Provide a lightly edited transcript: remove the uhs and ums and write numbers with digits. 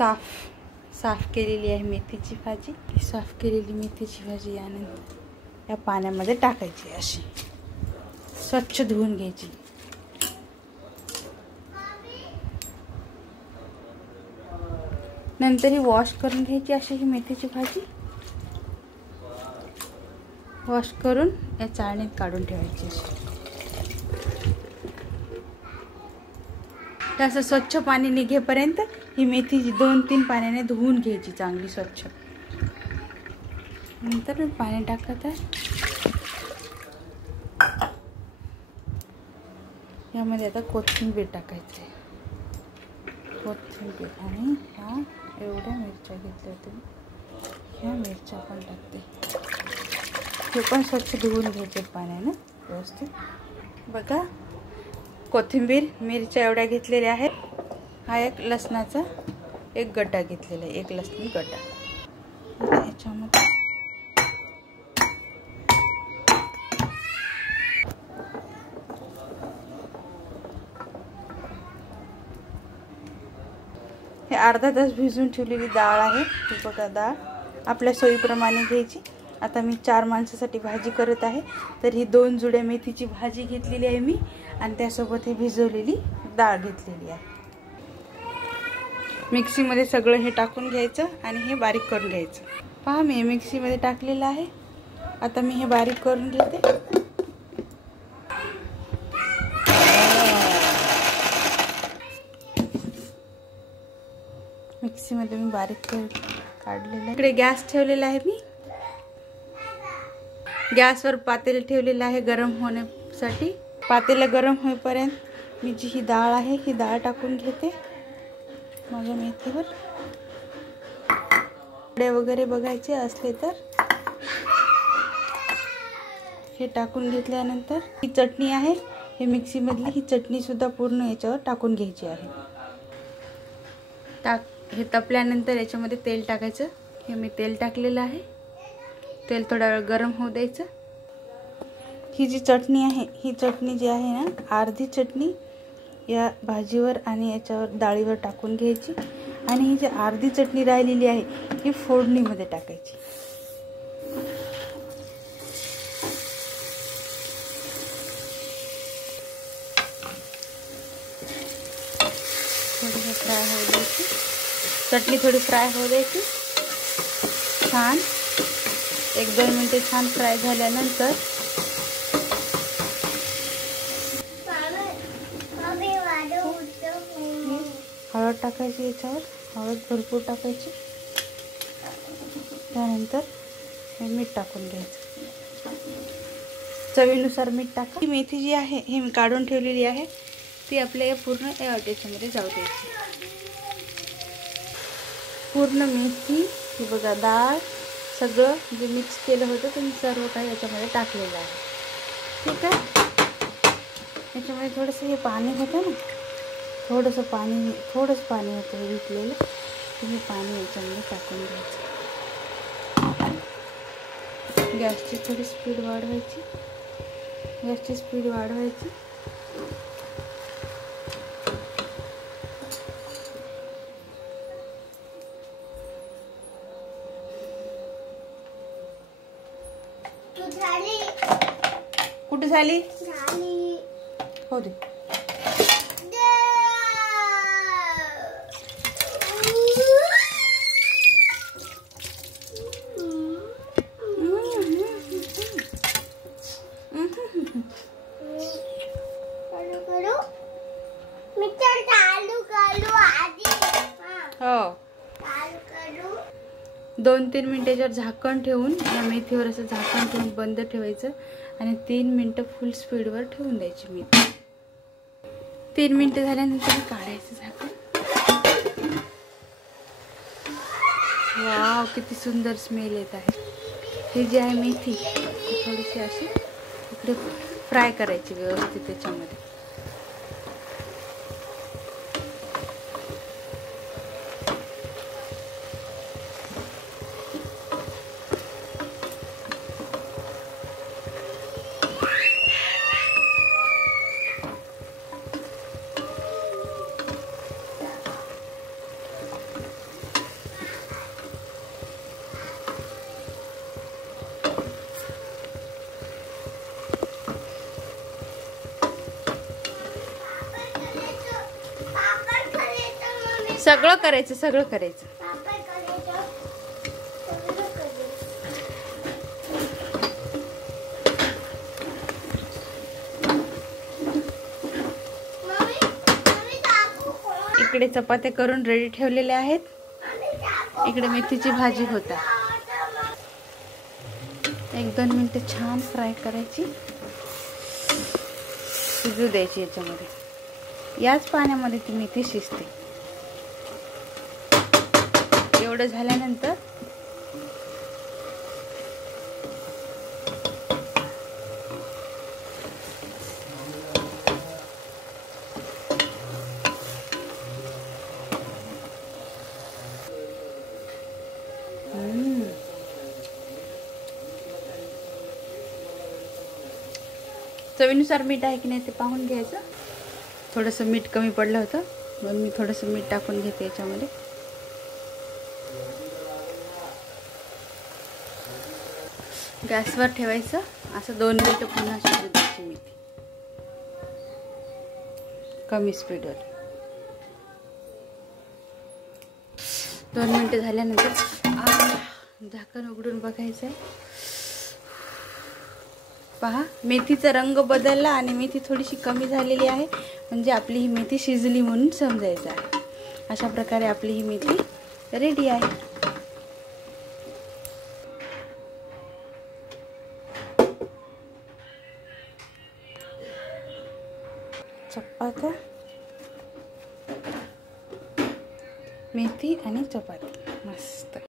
साफ केलेली आहे मेथीची भाजी। साफ केलेली मेथीची भाजी यानंतर या पाण्यामध्ये टाकायची, अशी स्वच्छ धुवून घ्यायची। नंतर ही वॉश करून घ्यायची, अशी ही मेथीची भाजी वॉश करून या चाळणीत काढून ठेवायची। असं स्वच्छ पाणी निघेपर्यंत ही मेथी 2-3 पाण्याने धुवून घ्यायची चांगली स्वच्छ। नंतर पाणी टाकत आहे, यामध्ये आता कोथिंबीर टाकायची। कोथिंबीर आणि ह्या एवढ्या मिरच्या घेतल्या होत्या, ह्या मिरच्या पण टाकते। हे पण स्वच्छ धुवून घ्यायचे पाण्याने व्यवस्थित। बघा, कोथिंबीर मिरच्या एवढ्या घेतलेल्या आहेत। हा एक लसणाचा एक गड्डा घेतलेला आहे, एक लसणी गड्डा। याच्यामध्ये हे अर्धा तास भिजवून ठेवलेली डाळ आहे। ही बघा, डाळ आपल्या सोयीप्रमाणे घ्यायची। आता मी 4 माणसासाठी भाजी करत आहे, तर ही 2 जुड्या मेथीची भाजी घेतलेली आहे मी, आणि त्यासोबत ही भिजवलेली डाळ घेतलेली आहे। मिक्सीमध्ये सगळं हे टाकून घ्यायचं आणि हे बारीक करून घ्यायचं। पहा, मी मिक्सीमध्ये टाकलेलं आहे। आता मी हे बारीक करून घेते। मिक्सीमध्ये मी बारीक काढलेलं आहे। इकडे गॅस ठेवलेला आहे मी। गॅसवर पातेलं ठेवलेलं आहे गरम होण्यासाठी। पातेलं गरम होईपर्यंत मी जी ही डाळ आहे ही डाळ टाकून घेते माझ्या मेथीवर। वगैरे बघायचे असले तर हे टाकून घेतल्यानंतर ही चटणी आहे, हे मिक्सीमधली ही चटणी सुद्धा पूर्ण याच्यावर टाकून घ्यायची आहे। हे तपल्यानंतर याच्यामध्ये तेल टाकायचं। हे मी तेल टाकलेलं आहे। तेल थोडा वेळ गरम होऊ द्यायचं। ही जी चटणी आहे, ही चटणी जी आहे ना, अर्धी चटणी या भाजीवर आणि याच्यावर डाळीवर टाकून घ्यायची, आणि ही जी अर्धी चटणी राहिलेली आहे ही फोडणीमध्ये टाकायची। थोडी फ्राय होऊ द्यायची, चटणी थोडी फ्राय होऊ द्यायची। छान 1-2 मिनिटे छान फ्राय झाल्यानंतर हळद टाकायची। याच्यावर हळद भरपूर टाकायची। त्यानंतर हे मीठ टाकून घ्यायचं, चवीनुसार मीठ टाका। ही मेथी जी आहे हे मी काढून ठेवलेली आहे, ती आपल्या पूर्ण याच्यामध्ये जाऊ द्यायची। पूर्ण मेथी, ही बघा, डाळ सगळं जे मिक्स केलं होतं ते मी सर्व काही याच्यामध्ये टाकलेलं आहे। ठीक आहे, याच्यामध्ये थोडंसं हे पाणी होतं ना, थोडंसं पाणी होतं हे विकलेलं, तुम्ही पाणी याच्यामध्ये टाकून घ्यायचं। गॅसची थोडी स्पीड वाढवायची, गॅसची स्पीड वाढवायची। कुठे झाली? हो दे। हो, 2-3 मिनिटाच्यावर झाकण ठेवून, या मेथीवर असं झाकण ठेवून बंद ठेवायचं आणि 3 मिनिटं फुल स्पीडवर ठेवून द्यायची मेथी। 3 मिनिटं झाल्यानंतर काढायचं झाकण। वाव, किती सुंदर स्मेल येत आहे। ही जी आहे मेथी थोडीशी अशी इकडे फ्राय करायची व्यवस्थित त्याच्यामध्ये। सगळं करायचं, सगळं करायचं. इकडे चपात्या करून रेडी ठेवलेल्या आहेत. इकडे मेथीची भाजी होता. 1-2 मिनिटं छान फ्राय करायची, शिजू द्यायची. याच्यामध्ये याच पाण्यामध्ये ती मेथी शिजते. एवढं झाल्यानंतर चवीनुसार मीठ आहे की नाही ते पाहून घ्यायचं. थोडंसं मीठ कमी पडलं होतं म्हणून मी थोडंसं मीठ टाकून घेते याच्यामध्ये. गॅसवर ठेवायचं, असं 2 मिनिटं पुन्हा शिजू द्यायची मेथी कमी स्पीडवर. 2 मिनिटं झाल्यानंतर झाकण उघडून बघायचं आहे. पहा, मेथीचा रंग बदलला आणि मेथी थोडीशी कमी झालेली आहे, म्हणजे आपली ही मेथी शिजली म्हणून समजायचं आहे. अशा प्रकारे आपली ही मेथी रेडी आहे. चपात्या, मेथी आणि चपाती मस्त.